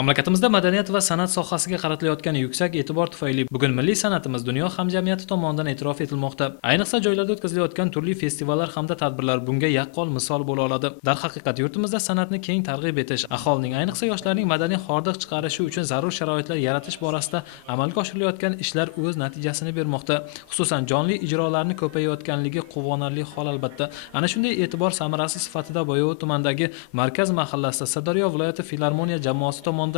Mamlakatimizda madaniyat va san'at sohasiga qaratilayotgan yuksak e'tibor tufayli bugun milliy san'atimiz dunyo hamjamiyati tomonidan e'tirof etilmoqda. Ayniqsa joylarda o'tkazilayotgan turli festivallar hamda tadbirlar bunga yaqqol misol bo'la oladi. Darhaqiqat yurtimizda san'atni keng targ'ib etish, aholining ayniqsa yoshlarning madaniy hordiq chiqarishi uchun zarur sharoitlar yaratish borasida amalga oshirilayotgan ishlar o'z natijasini bermoqda. Xususan jonli ijrolarni ko'payayotganligi quvonarli hol albatta. Ana shunday e'tibor samarasi sifatida Boyovut tumanidagi Markaz mahallasida Sirdaryo viloyati filarmoniya jamoasi tomonidan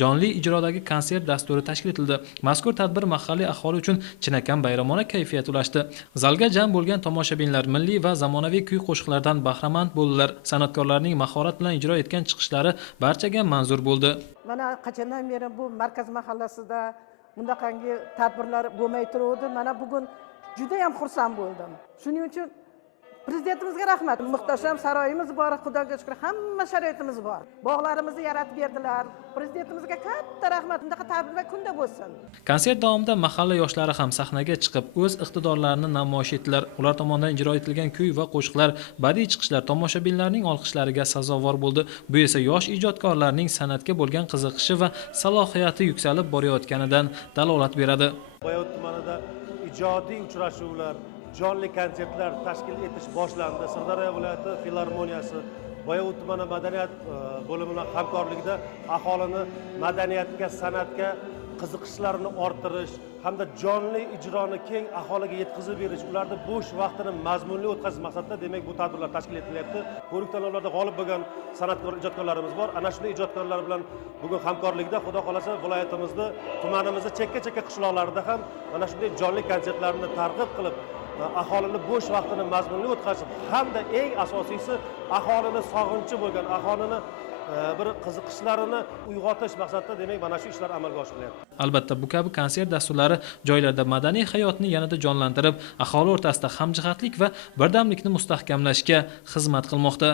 jonli ijrodagi konsert dasturi tashkil etildi. Mazkur tadbir mahalliy aholi uchun chinakam bayramona kayfiyat ulashdi. Zalga jam bo'lgan tomoshabinlar milliy va zamonaviy kuy-qo'shiqlardan bahramand bo'ldilar. San'atkorlarning mahorat bilan ijro etgan chiqishlari barchaga manzur bo'ldi. Mana qachondan beri bu Markaz mahallasida bundaqangi tadbirlar bo'lmay turuvdi. Mana bugun juda ham xursand bo'ldim. Shuning uchun Prezidentimizga rahmat. Muhtasham saroyimiz bor, Xudoga shukr, hamma sharoitimiz bor. Bog'larimizni yaratib berdilar. Prezidentimizga katta rahmat. Bundaqa tadbirlar kunda bo'lsin. Konsert davomida mahalla yoshlari ham sahnaga chiqib, o'z iqtidorlarini namoyish etdilar. Ular tomonidan ijro etilgan kuy va qo'shiqlar, badiiy chiqishlar tomoshabinlarning olqishlariga sazovor bo'ldi. Bu esa yosh ijodkorlarning san'atga bo'lgan qiziqishi va salohiyati yuksalib borayotganidan dalolat beradi. Boyovut tumanida ijodiy uchrashuvlar, jonli konsertlar tashkil etish boshlandi. Sirdaryo viloyati filarmoniyasi Boyovut tumani madaniyat bo'limi bilan hamkorlikda aholini madaniyatga, san'atga qiziqishlarini orttirish hamda jonli ijroni keng aholiga yetkazib berish, ularni bo'sh vaqtini mazmunli o'tkazish maqsadida demak bu tadbirlar tashkil etilyapti. Ko'rik tanlovlarda g'olib bo'lgan san'atkor ijodkorlarimiz bor. Ana shunday ijodkorlar bilan bugun hamkorlikda xudo xolasa viloyatimizda, tumanimizda chekka-chekka qishloqlarida ham mana shunday jonli konsertlarni targ'ib qilib aholini bo'sh vaqtini mazmunli o'tkazib hamda eng asosiysi aholini sog'inchi bo'lgan, aholini bir qiziqishlarini uyg'otish maqsadida demak mana shu ishlar amalga oshirilyapti. Albatta bu kabi konsert dasturlari joylarda madaniy hayotni yanada jonlantirib, aholi o'rtasida hamjihatlik va birdamlikni mustahkamlashga xizmat qilmoqda.